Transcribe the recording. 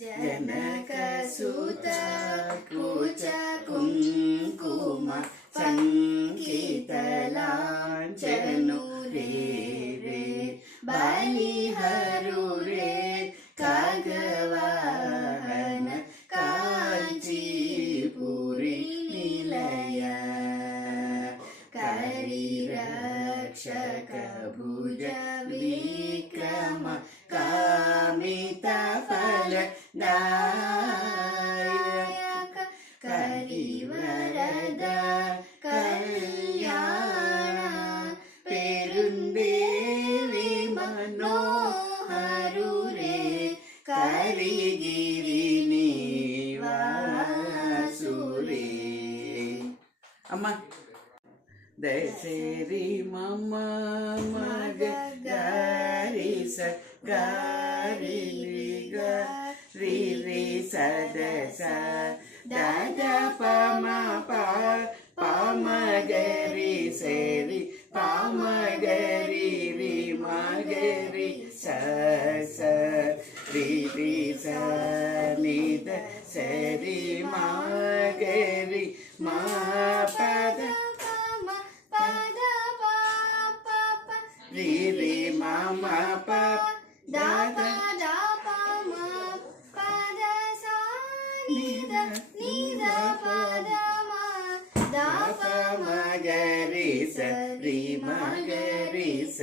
जनकसुत कुच कुङ्कुम सङ्गीतलाञ्छनु रे बलिहरू रे खगवाहन काञ्चीपुरी निलय करिरक्षक भुज विक्रम कामित फलदायक कलिवरद कल्याण पेरुंदेवी मनोहरु रे करिगिरि निवासु रे अम्मा दशरी मम मग गारी स गारी ग री री स द स द द प म प प म ग री से री प म ग री री म ग री स स री री स नि द स री म ग री म प द री री म म प द द द प म प द स नि द प द म द प म ग रि स रि म ग रि स